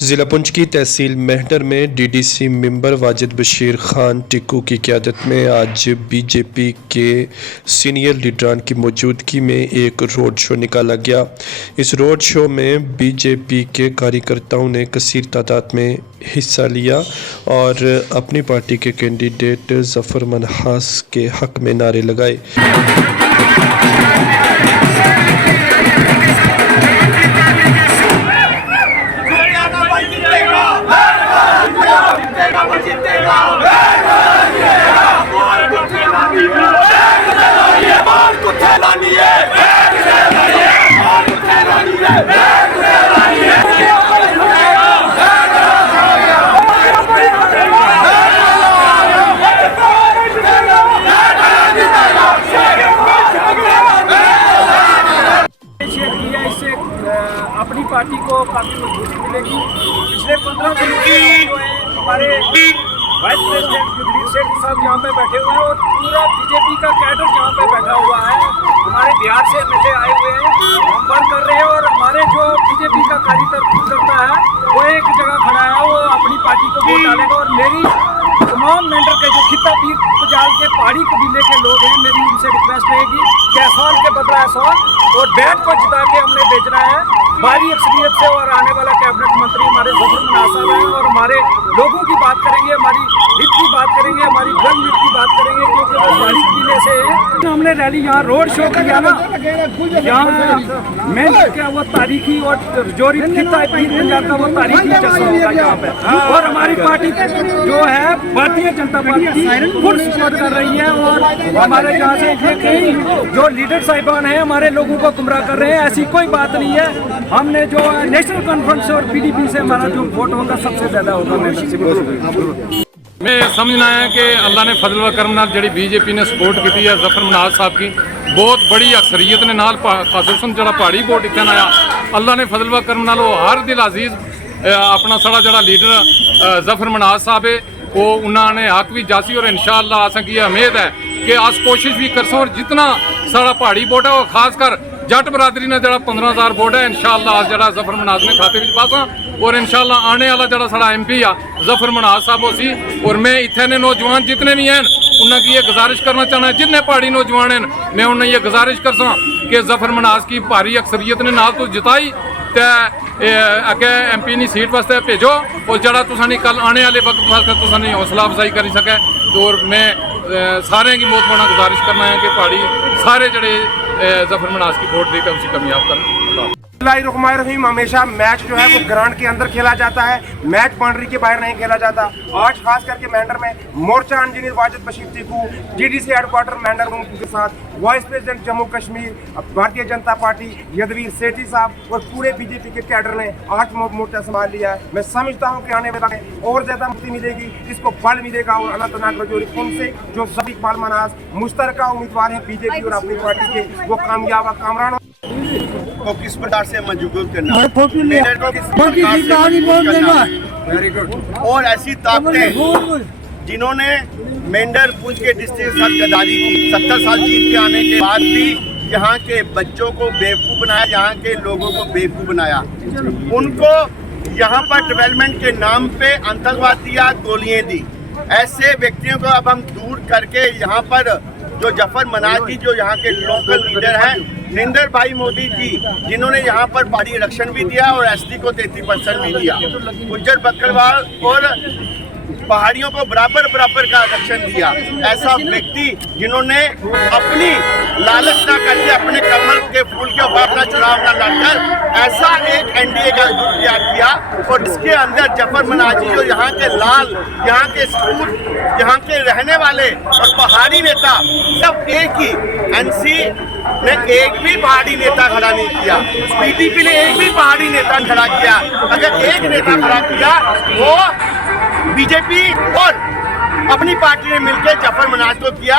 ज़िला पुंछ की तहसील मेहटर में डीडीसी मेंबर वाजिद बशीर खान टिक्कू की क़यादत में आज बीजेपी के सीनियर लीडरान की मौजूदगी में एक रोड शो निकाला गया। इस रोड शो में बीजेपी के कार्यकर्ताओं ने कसीर तादाद में हिस्सा लिया और अपनी पार्टी के कैंडिडेट ज़फ़र मनहास के हक़ में नारे लगाए। अपनी पार्टी को काफी मजबूती मिलेगी। पिछले 15 दिनों से जो है हमारे वाइस प्रेसिडेंट युद्धवीर सेठी साहब यहाँ पे बैठे हुए हैं और पूरा बीजेपी का कैडर यहाँ पे बैठा हुआ है। हमारे बिहार से एमएलए आए हुए हैं, हम बंद कर रहे हैं और हमारे जो बीजेपी का कार्यकर्ता है वो एक जगह खड़ा है, वो अपनी पार्टी को वोट डालेगा। और मेरी तमाम मेंढर के जो खिता पीर पजाल के पहाड़ी कबीले के लोग हैं, मेरी उनसे रिक्वेस्ट रहेगी कि एहसान के बदला एहसान और बैठ को जिता के हमने भेजना है भारी अक्सरियत से। और आने वाला कैबिनेट मंत्री हमारे ज़फ़र मनहास साहब हैं और हमारे लोगों की बात करेंगे, हमारी हित की बात करेंगे, हमारी गंज हित की बात करेंगे, क्योंकि वो पहाड़ी कबीले से है। तो हमने रैली यहाँ रोड शो किया ना, यहाँ मेन क्या वो तारीखी और जोरी खिता पीर पंजाब का वो तारीखी जश्न होगा यहाँ पे। और हमारी पार्टी जो है Bharatiya Janata party full support कर रही है और हमारे यहाँ से ये कई जो लीडर साहिबान हैं हमारे लोगों को गुमराह कर रहे हैं, ऐसी कोई बात नहीं है। हमने जो नेशनल कॉन्फ्रेंस और पीडीपी से हमारा जो वोट होगा सबसे ज्यादा होगा। मैं समझना है कि अल्लाह ने फजल व करम नाल जी बीजेपी ने सपोर्ट की है ज़फ़र मनहास साहब की बहुत बड़ी अक्सरियत ने नाल खासुसन जो पहाड़ी वोट इतने आया अल्लाह ने फजल व करम नाल हर दिल अजीज अपना साड़ा जो लीडर ज़फ़र मनहास साहब है वो उन्होंने हक भी जासी और इंशाअल्लाह असें की उम्मीद है कि अस कोशिश भी करसों और जितना साड़ा पहाड़ी वोट है वो खासकर जट बरादरी ने जो 15,000 वोट है इंशाअल्लाह जो ज़फ़र मनहास ने खाते में पासा और इंशाअल्लाह आने वाला जो साड़ा MP आ ज़फ़र मनहास साहब हो सी। और मैं इतने नौजवान जितने भी हैं उन्हें ये गुजारिश करना चाहना जितने पहाड़ी नौजवान हैं मैं उन्हें ये गुजारिश कर सा कि ज़फ़र मनहास की भारी अक्सरियत ने नाल तो जिताई तो अगे MP की सीट वास्ते भेजो और जरा तुसानी कल आने वाले वक्त वास्ते तुसानी हौसला अफजाई करी सके। तो और मैं सारे की बहुत बड़ा गुजारिश करना है कि पहाड़ी सारे जड़े ज़फ़र मनहास की वोट देकर उसी कामयाब करें। बिस्मिल्लाहिर्रहमानिर्रहीम। हमेशा मैच जो है वो ग्राउंड के अंदर खेला जाता है, मैच बाउंड्री के बाहर नहीं खेला जाता। आज खास करके मेंढर में मोर्चा engineer Wajid Bashir Tikku DDC headquarter Mendhar के साथ vice president Jammu Kashmir Bharatiya Janata party Yudhvir सेठी साहब और पूरे बीजेपी के कैडर ने आज मोर्चा संभाल लिया है। मैं समझता हूँ कि आने वाले और ज्यादा मुक्ति मिलेगी, इसको बल मिलेगा और अनंतनाग रजौरी से जो ज़फ़र इकबाल मनहास मुश्तरका उम्मीदवार हैं बीजेपी और अपनी पार्टी के, वो कामयाब कामरान को किस प्रकार से मजबूत करना वेरी गुड और ऐसी ताकतें जिन्होंने मेंढर पुंछ के डिस्ट्रिक्ट साथ गद्दारी की 70 साल जीत के आने के बाद भी यहाँ के बच्चों को बेवकूफ़ बनाया, यहाँ के लोगों को बेवकूफ़ बनाया, उनको यहाँ पर डेवलपमेंट के नाम पे आतंकवाद दिया, गोलियाँ दी। ऐसे व्यक्तियों को अब हम दूर करके यहाँ पर जो ज़फ़र मनहास जी जो यहाँ के लोकल लीडर हैं नरेंद्र भाई मोदी जी जिन्होंने यहाँ पर पहाड़ी आरक्षण भी दिया और ST को 33% भी दिया, गुज्जर बकरवाल और पहाड़ियों को बराबर का आरक्षण दिया, ऐसा व्यक्ति जिन्होंने अपनी लालच न करके अपने कमल के फूल के ऊपर अपना चुनाव न लड़कर ऐसा एक NDA का ग्रुप तैयार किया और इसके अंदर ज़फ़र मनहास जी जो यहाँ के लाल, यहाँ के स्कूल, यहाँ के रहने वाले और पहाड़ी नेता सब एक ही। NC ने एक भी पहाड़ी नेता खड़ा नहीं किया, PDP ने एक भी पहाड़ी नेता खड़ा किया। अगर एक नेता खड़ा किया वो बीजेपी और अपनी पार्टी ने मिलकर ज़फ़र मनहास को किया।